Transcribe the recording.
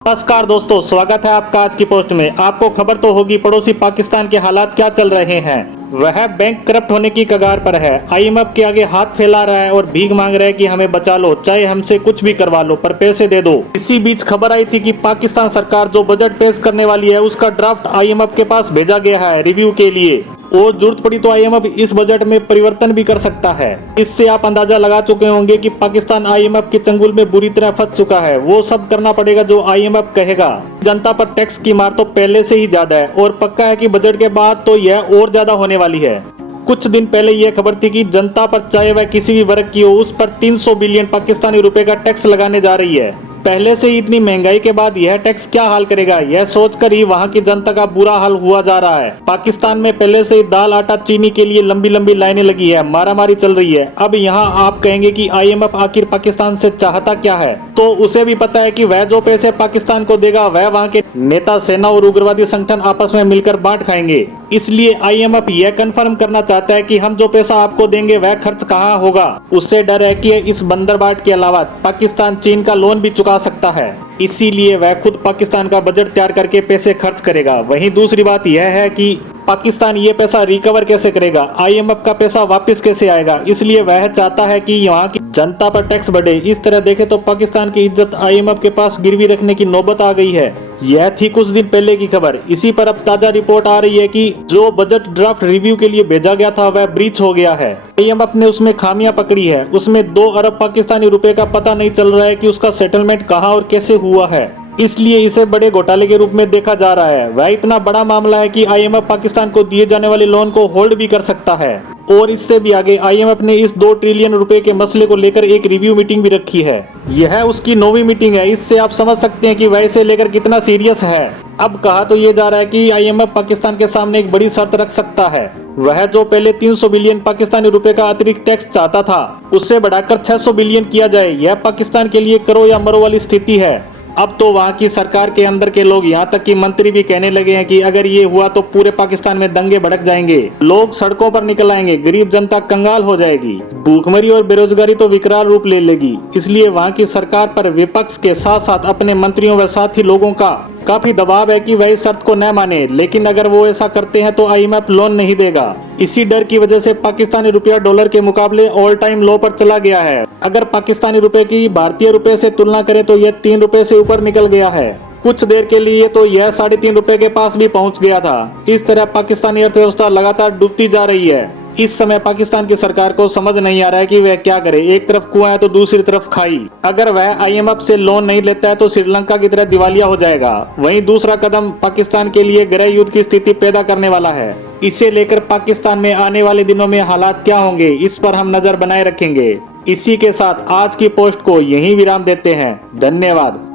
नमस्कार दोस्तों, स्वागत है आपका आज की पोस्ट में। आपको खबर तो होगी पड़ोसी पाकिस्तान के हालात क्या चल रहे हैं। वह बैंक करप्ट होने की कगार पर है। आईएमएफ के आगे हाथ फैला रहा है और भीख मांग रहा है कि हमें बचा लो, चाहे हमसे कुछ भी करवा लो, पर पैसे दे दो। इसी बीच खबर आई थी कि पाकिस्तान सरकार जो बजट पेश करने वाली है उसका ड्राफ्ट आईएमएफ के पास भेजा गया है रिव्यू के लिए, और जरूरत पड़ी तो आईएमएफ इस बजट में परिवर्तन भी कर सकता है। इससे आप अंदाजा लगा चुके होंगे कि पाकिस्तान आईएमएफ के चंगुल में बुरी तरह फंस चुका है। वो सब करना पड़ेगा जो आईएमएफ कहेगा। जनता पर टैक्स की मार तो पहले से ही ज्यादा है और पक्का है कि बजट के बाद तो यह और ज्यादा होने वाली है। कुछ दिन पहले यह खबर थी कि जनता पर, चाहे वह किसी भी वर्ग की हो, उस पर 300 बिलियन पाकिस्तानी रुपए का टैक्स लगाने जा रही है। पहले से ही इतनी महंगाई के बाद यह टैक्स क्या हाल करेगा, यह सोचकर ही वहां की जनता का बुरा हाल हुआ जा रहा है। पाकिस्तान में पहले से ही दाल, आटा, चीनी के लिए लंबी लंबी लाइनें लगी है, मारामारी चल रही है। अब यहाँ आप कहेंगे कि आईएमएफ आखिर पाकिस्तान से चाहता क्या है, तो उसे भी पता है कि वह जो पैसे पाकिस्तान को देगा वह वहाँ के नेता, सेना और उग्रवादी संगठन आपस में मिलकर बांट खाएंगे। इसलिए आईएमएफ यह कंफर्म करना चाहता है कि हम जो पैसा आपको देंगे वह खर्च कहाँ होगा। उससे डर है कि इस बंदरबाट के अलावा पाकिस्तान चीन का लोन भी चुका सकता है, इसीलिए वह खुद पाकिस्तान का बजट तैयार करके पैसे खर्च करेगा। वहीं दूसरी बात यह है कि पाकिस्तान ये पैसा रिकवर कैसे करेगा, आईएमएफ का पैसा वापस कैसे आएगा। इसलिए वह चाहता है कि यहाँ की जनता पर टैक्स बढ़े। इस तरह देखे तो पाकिस्तान की इज्जत आईएमएफ के पास गिरवी रखने की नौबत आ गई है। यह थी कुछ दिन पहले की खबर। इसी पर अब ताजा रिपोर्ट आ रही है कि जो बजट ड्राफ्ट रिव्यू के लिए भेजा गया था वह ब्रीच हो गया है। आईएमएफ ने उसमें खामियां पकड़ी है। उसमें 2 अरब पाकिस्तानी रुपए का पता नहीं चल रहा है कि उसका सेटलमेंट कहाँ और कैसे हुआ है, इसलिए इसे बड़े घोटाले के रूप में देखा जा रहा है। वह इतना बड़ा मामला है कि आईएमएफ पाकिस्तान को दिए जाने वाले लोन को होल्ड भी कर सकता है। और इससे भी आगे आईएमएफ ने इस 2 ट्रिलियन रुपए के मसले को लेकर एक रिव्यू मीटिंग भी रखी है। यह उसकी 9वीं मीटिंग है। इससे आप समझ सकते हैं कि वह इसे लेकर कितना सीरियस है। अब कहा तो ये जा रहा है कि आईएमएफ पाकिस्तान के सामने एक बड़ी शर्त रख सकता है। वह जो पहले 300 बिलियन पाकिस्तानी रुपए का अतिरिक्त टैक्स चाहता था उससे बढ़ाकर 600 बिलियन किया जाए। यह पाकिस्तान के लिए करो या मरो वाली स्थिति है। अब तो वहाँ की सरकार के अंदर के लोग, यहाँ तक कि मंत्री भी कहने लगे हैं कि अगर ये हुआ तो पूरे पाकिस्तान में दंगे भड़क जाएंगे, लोग सड़कों पर निकल आएंगे, गरीब जनता कंगाल हो जाएगी, भूखमरी और बेरोजगारी तो विकराल रूप ले लेगी। इसलिए वहाँ की सरकार पर विपक्ष के साथ साथ अपने मंत्रियों व साथी लोगों का काफी दबाव है कि वह इस शर्त को न माने। लेकिन अगर वो ऐसा करते हैं तो आईएमएफ लोन नहीं देगा। इसी डर की वजह से पाकिस्तानी रुपया डॉलर के मुकाबले ऑल टाइम लो पर चला गया है। अगर पाकिस्तानी रुपए की भारतीय रुपए से तुलना करें तो यह 3 रुपए से ऊपर निकल गया है। कुछ देर के लिए तो यह 3.5 रुपए के पास भी पहुंच गया था। इस तरह पाकिस्तानी अर्थव्यवस्था लगातार डूबती जा रही है। इस समय पाकिस्तान की सरकार को समझ नहीं आ रहा है कि वह क्या करे। एक तरफ कुआं है तो दूसरी तरफ खाई। अगर वह आईएमएफ से लोन नहीं लेता है तो श्रीलंका की तरह दिवालिया हो जाएगा। वहीं दूसरा कदम पाकिस्तान के लिए गृह युद्ध की स्थिति पैदा करने वाला है। इसे लेकर पाकिस्तान में आने वाले दिनों में हालात क्या होंगे, इस पर हम नजर बनाए रखेंगे। इसी के साथ आज की पोस्ट को यहीं विराम देते हैं। धन्यवाद।